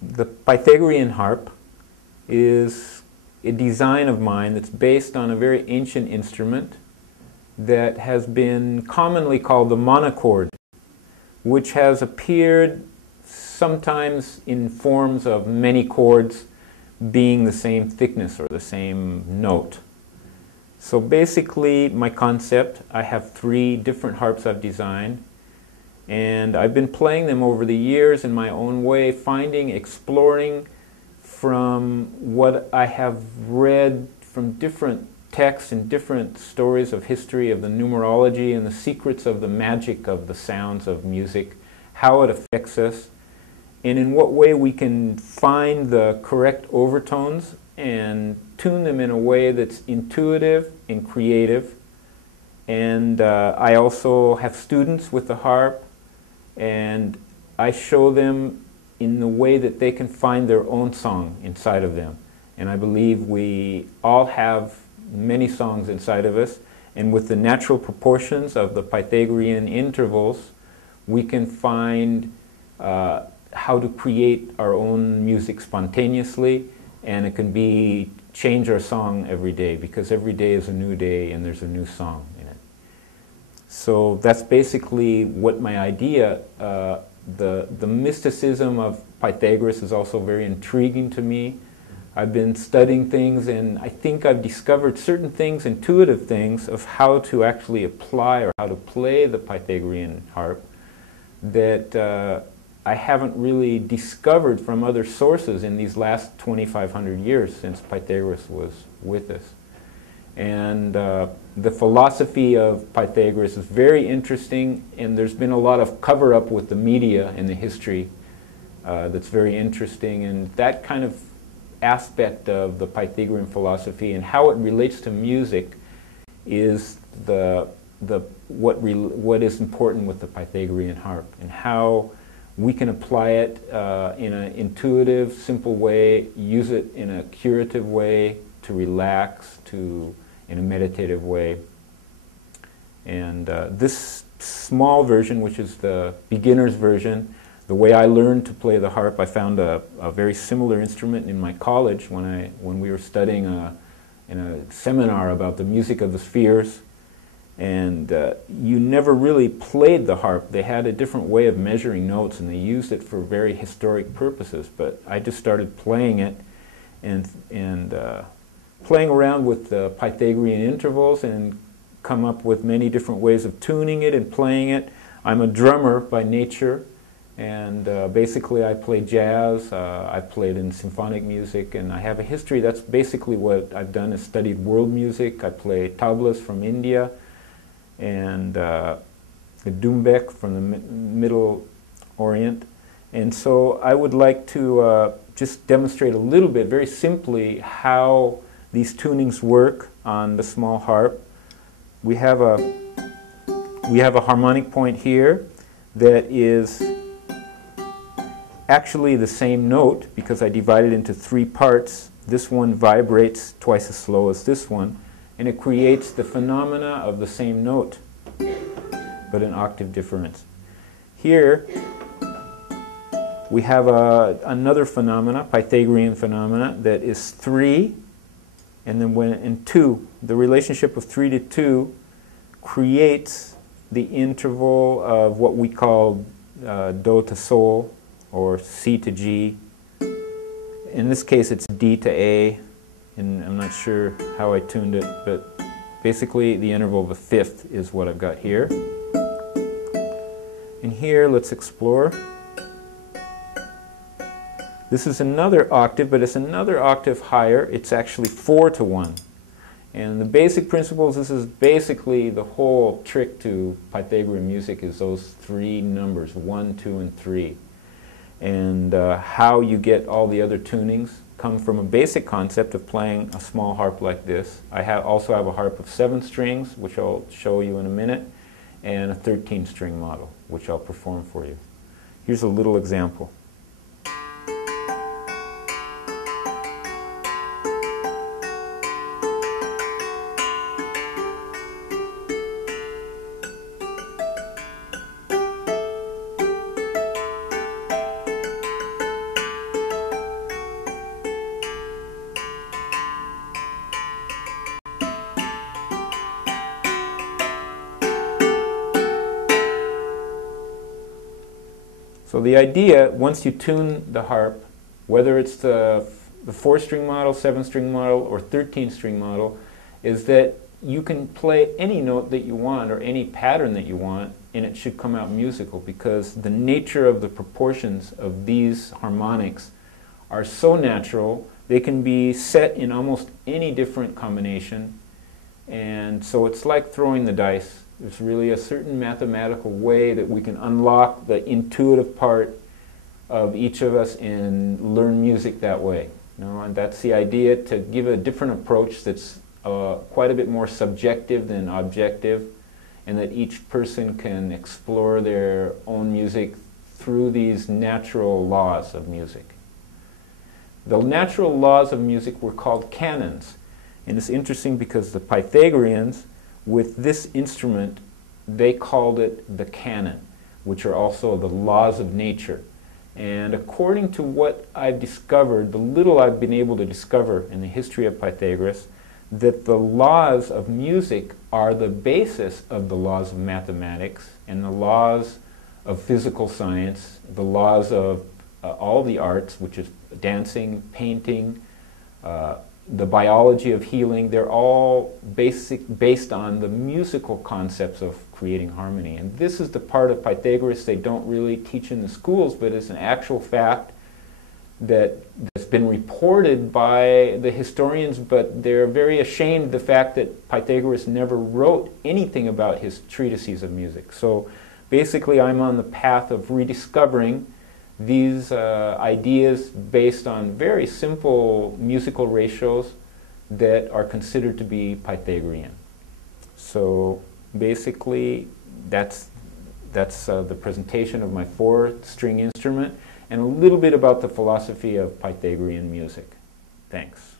The Pythagorean harp is a design of mine that's based on a very ancient instrument that has been commonly called the monochord, which has appeared sometimes in forms of many chords being the same thickness or the same note. So basically, my concept, I have 3 different harps I've designed, and I've been playing them over the years in my own way, exploring from what I have read from different texts and different stories of history of the numerology and the secrets of the magic of the sounds of music, how it affects us, and in what way we can find the correct overtones and tune them in a way that's intuitive and creative. And I also have students with the harp, and I show them in the way that they can find their own song inside of them. And I believe we all have many songs inside of us, and with the natural proportions of the Pythagorean intervals, we can find how to create our own music spontaneously, and it can be change our song every day, because every day is a new day and there's a new song in it. So that's basically what my idea. The mysticism of Pythagoras is also very intriguing to me. I've been studying things, and I think I've discovered certain things, intuitive things, of how to actually apply or how to play the Pythagorean harp that I haven't really discovered from other sources in these last 2,500 years since Pythagoras was with us. And the philosophy of Pythagoras is very interesting, and there's been a lot of cover-up with the media and the history that's very interesting, and that kind of aspect of the Pythagorean philosophy and how it relates to music is what is important with the Pythagorean harp, and how we can apply it in an intuitive, simple way, use it in a curative way, to relax, in a meditative way. And this small version, which is the beginner's version, the way I learned to play the harp, I found a very similar instrument in my college when we were studying in a seminar about the music of the spheres. And you never really played the harp. They had a different way of measuring notes, and they used it for very historic purposes. But I just started playing it and playing around with the Pythagorean intervals and come up with many different ways of tuning it and playing it. I'm a drummer by nature, and basically I play jazz. I've played in symphonic music, and I have a history. That's basically what I've done, is studied world music. I play tablas from India, and the doumbek from the Middle Orient. And so I would like to just demonstrate a little bit, very simply, how these tunings work on the small harp. We have a harmonic point here that is actually the same note, because I divide it into 3 parts. This one vibrates twice as slow as this one, and it creates the phenomena of the same note, but an octave difference. Here we have another phenomena, Pythagorean phenomena, that is 3, and then in 2, the relationship of 3 to 2 creates the interval of what we call Do to Sol, or C to G. In this case it's D to A, and I'm not sure how I tuned it, but basically the interval of a fifth is what I've got here. And here, let's explore. This is another octave, but it's another octave higher. It's actually 4 to 1. And the basic principles, this is basically the whole trick to Pythagorean music, is those 3 numbers, 1, 2, and 3. And how you get all the other tunings come from a basic concept of playing a small harp like this. I also have a harp of 7 strings, which I'll show you in a minute, and a 13-string model, which I'll perform for you. Here's a little example. So the idea, once you tune the harp, whether it's the 4-string model, 7-string model, or 13-string model, is that you can play any note that you want or any pattern that you want, and it should come out musical, because the nature of the proportions of these harmonics are so natural. They can be set in almost any different combination, and so it's like throwing the dice. There's really a certain mathematical way that we can unlock the intuitive part of each of us and learn music that way. You know, and that's the idea, to give a different approach that's quite a bit more subjective than objective, and that each person can explore their own music through these natural laws of music. The natural laws of music were called canons, and it's interesting because the Pythagoreans, with this instrument, they called it the canon, which are also the laws of nature. And according to what I've discovered, the little I've been able to discover in the history of Pythagoras, that the laws of music are the basis of the laws of mathematics and the laws of physical science, the laws of all the arts, which is dancing, painting, the biology of healing. They're all based on the musical concepts of creating harmony. And this is the part of Pythagoras they don't really teach in the schools, but it's an actual fact that's been reported by the historians, but they're very ashamed of the fact that Pythagoras never wrote anything about his treatises of music. So basically I'm on the path of rediscovering these ideas based on very simple musical ratios that are considered to be Pythagorean. So basically that's the presentation of my 4-string instrument, and a little bit about the philosophy of Pythagorean music. Thanks.